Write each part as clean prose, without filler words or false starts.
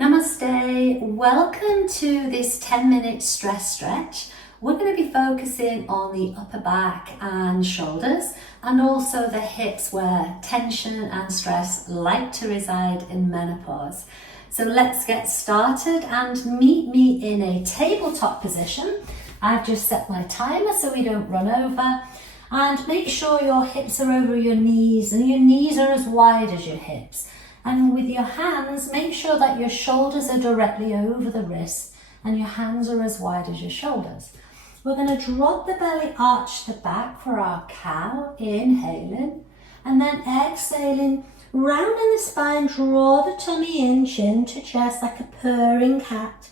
Namaste, welcome to this 10-minute stress stretch. We're going to be focusing on the upper back and shoulders and also the hips where tension and stress like to reside in menopause. So let's get started and meet me in a tabletop position. I've just set my timer so we don't run over, and make sure your hips are over your knees and your knees are as wide as your hips. And with your hands, make sure that your shoulders are directly over the wrists and your hands are as wide as your shoulders. We're going to drop the belly, arch the back for our cow, inhaling, and then exhaling, rounding the spine, draw the tummy in, chin to chest like a purring cat,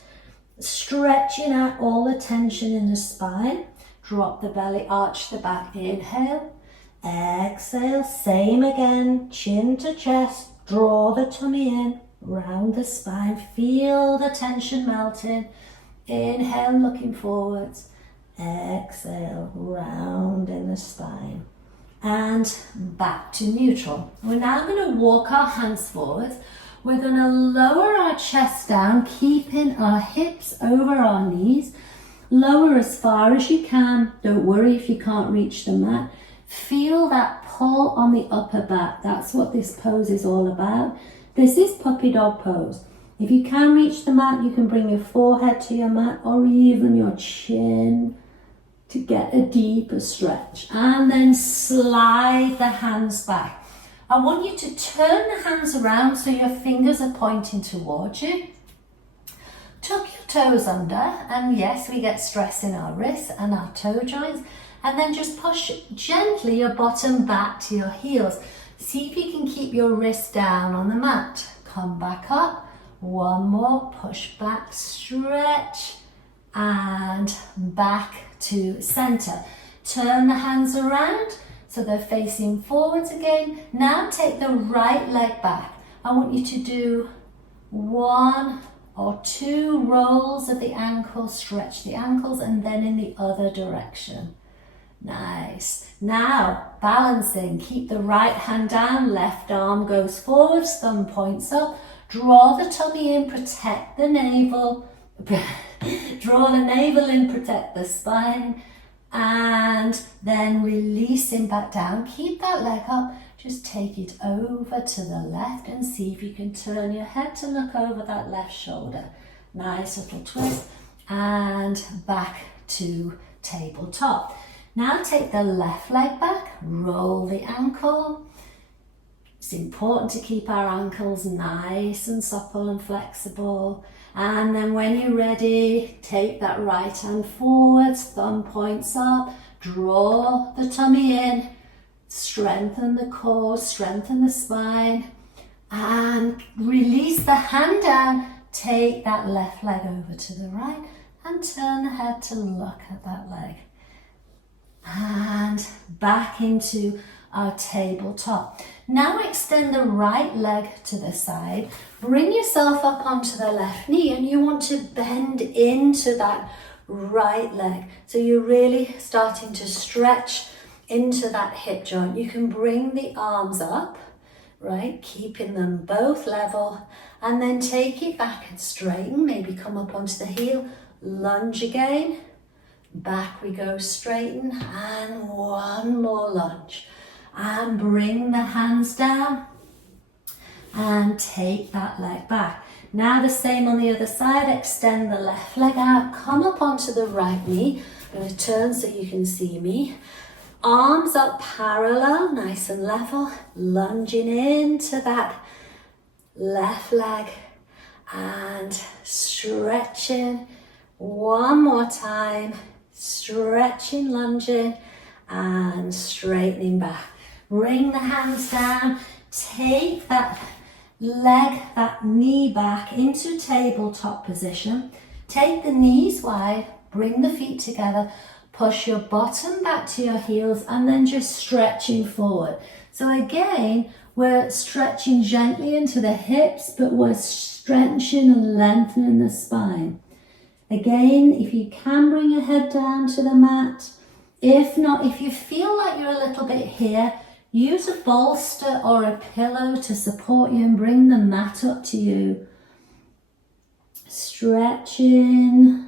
stretching out all the tension in the spine. Drop the belly, arch the back, inhale, exhale, same again, chin to chest. Draw the tummy in, round the spine, feel the tension melting. Inhale, looking forwards. Exhale, round in the spine. And back to neutral. We're now going to walk our hands forwards. We're going to lower our chest down, keeping our hips over our knees. Lower as far as you can. Don't worry if you can't reach the mat. Feel that pull on the upper back. That's what this pose is all about. This is puppy dog pose. If you can reach the mat, you can bring your forehead to your mat or even your chin to get a deeper stretch. And then slide the hands back. I want you to turn the hands around so your fingers are pointing towards you. Tuck your toes under, and yes, we get stress in our wrists and our toe joints. And then just push gently your bottom back to your heels. See if you can keep your wrist down on the mat. Come back up. One more. Push back, stretch, and back to center. Turn the hands around so they're facing forwards again. Now take the right leg back. I want you to do 1 or 2 rolls of the ankle. Stretch the ankles and then in the other direction. Nice. Now, balancing. Keep the right hand down, left arm goes forward, thumb points up. Draw the tummy in, protect the navel. Draw the navel in, protect the spine. And then releasing back down. Keep that leg up. Just take it over to the left and see if you can turn your head to look over that left shoulder. Nice little twist. And back to tabletop. Now take the left leg back, roll the ankle. It's important to keep our ankles nice and supple and flexible. And then when you're ready, take that right hand forwards, thumb points up, draw the tummy in, strengthen the core, strengthen the spine, and release the hand down. Take that left leg over to the right and turn the head to look at that leg. And back into our tabletop. Now extend the right leg to the side. Bring yourself up onto the left knee and you want to bend into that right leg. So you're really starting to stretch into that hip joint. You can bring the arms up, right? Keeping them both level, and then take it back and straighten. Maybe come up onto the heel, lunge again. Back we go, straighten, and one more lunge. And bring the hands down and take that leg back. Now the same on the other side, extend the left leg out, come up onto the right knee. I'm going to turn so you can see me. Arms up parallel, nice and level, lunging into that left leg and stretching. One more time. Stretching, lunging, and straightening back. Bring the hands down. Take that leg, that knee back into tabletop position. Take the knees wide. Bring the feet together. Push your bottom back to your heels and then just stretching forward. So again, we're stretching gently into the hips, but we're stretching and lengthening the spine. Again, if you can bring your head down to the mat. If not, if you feel like you're a little bit here, use a bolster or a pillow to support you and bring the mat up to you. Stretching.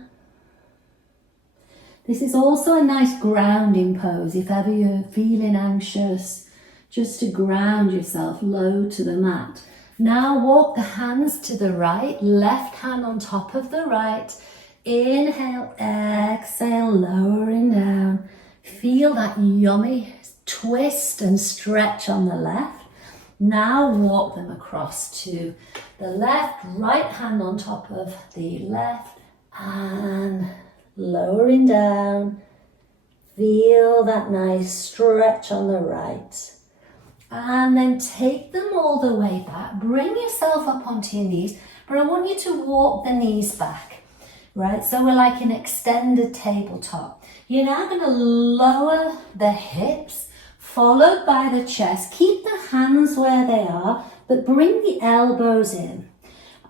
This is also a nice grounding pose if ever you're feeling anxious, just to ground yourself low to the mat. Now walk the hands to the right, left hand on top of the right. Inhale, exhale, lowering down. Feel that yummy twist and stretch on the left. Now walk them across to the left, right hand on top of the left, and lowering down. Feel that nice stretch on the right. And then take them all the way back. Bring yourself up onto your knees, but I want you to walk the knees back, right? So we're like an extended tabletop. You're now going to lower the hips, followed by the chest. Keep the hands where they are, but bring the elbows in.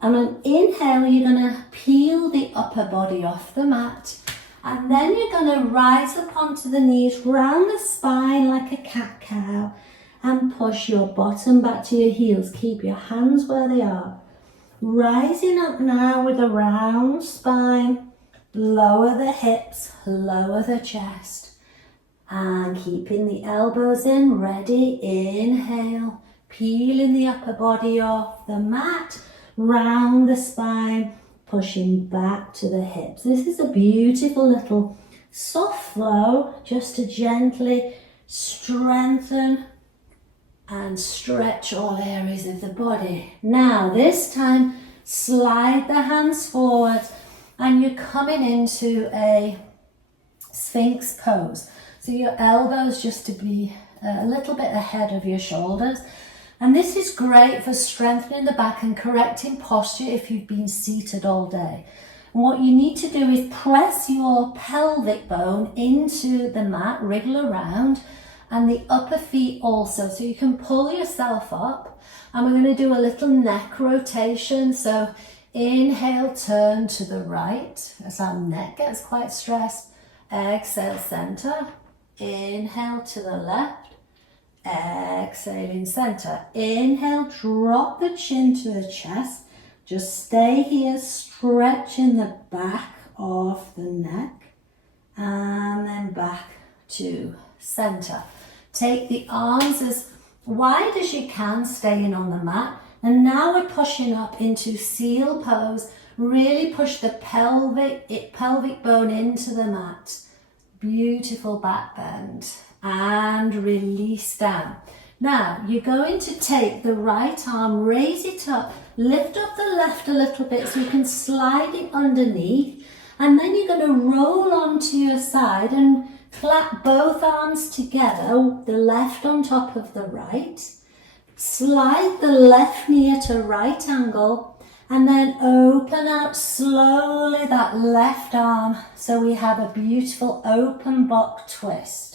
And on inhale, you're going to peel the upper body off the mat. And then you're going to rise up onto the knees, round the spine like a cat-cow, and push your bottom back to your heels. Keep your hands where they are. Rising up now with a round spine. Lower the hips, lower the chest. And keeping the elbows in, ready. Inhale, peeling the upper body off the mat, round the spine, pushing back to the hips. This is a beautiful little soft flow, just to gently strengthen and stretch all areas of the body. Now, this time, slide the hands forward and you're coming into a Sphinx pose. So your elbows just to be a little bit ahead of your shoulders. And this is great for strengthening the back and correcting posture if you've been seated all day. And what you need to do is press your pelvic bone into the mat, wriggle around, and the upper feet also, so you can pull yourself up. And we're going to do a little neck rotation. So inhale, turn to the right as our neck gets quite stressed. Exhale, center. Inhale to the left. Exhaling, center. Inhale, drop the chin to the chest. Just stay here, stretching the back of the neck. And then back to center. Take the arms as wide as you can, staying on the mat. And now we're pushing up into seal pose. Really push the pelvic bone into the mat. Beautiful back bend. And release down. Now you're going to take the right arm, raise it up, lift up the left a little bit so you can slide it underneath. And then you're going to roll onto your side and clap both arms together, the left on top of the right. Slide the left knee at a right angle and then open out slowly that left arm so we have a beautiful open block twist.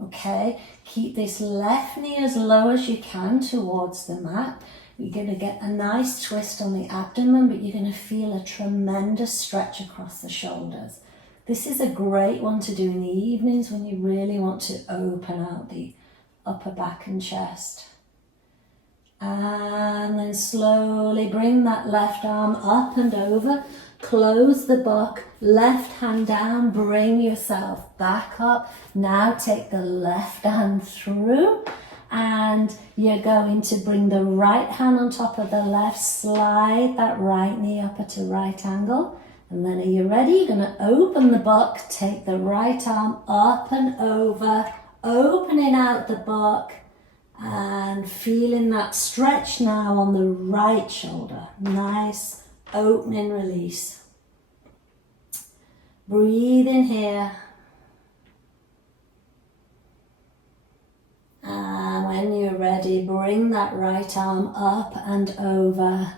Okay, keep this left knee as low as you can towards the mat. You're going to get a nice twist on the abdomen, but you're going to feel a tremendous stretch across the shoulders. This is a great one to do in the evenings when you really want to open out the upper back and chest. And then slowly bring that left arm up and over. Close the book, left hand down, bring yourself back up. Now take the left hand through and you're going to bring the right hand on top of the left, slide that right knee up at a right angle. And then are you ready? You're going to open the book, take the right arm up and over, opening out the book and feeling that stretch now on the right shoulder. Nice opening release. Breathe in here. And when you're ready, bring that right arm up and over,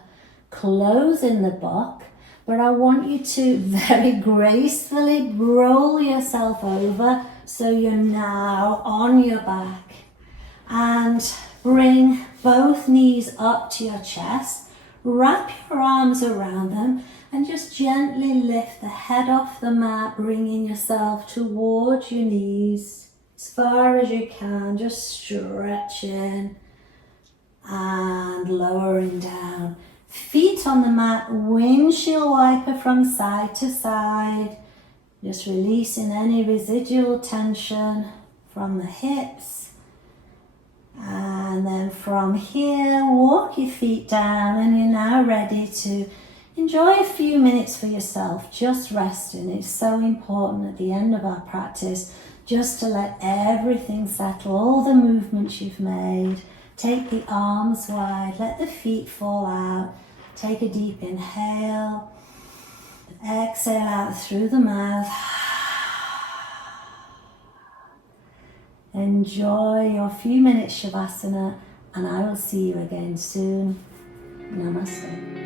closing the book. But I want you to very gracefully roll yourself over so you're now on your back. And bring both knees up to your chest. Wrap your arms around them and just gently lift the head off the mat, bringing yourself towards your knees as far as you can, just stretching and lowering down. Feet on the mat, windshield wiper from side to side. Just releasing any residual tension from the hips. And then from here, walk your feet down, and you're now ready to enjoy a few minutes for yourself, just resting. It's so important at the end of our practice just to let everything settle, all the movements you've made. Take the arms wide, let the feet fall out. Take a deep inhale. Exhale out through the mouth. Enjoy your few minutes shavasana, and I will see you again soon. Namaste.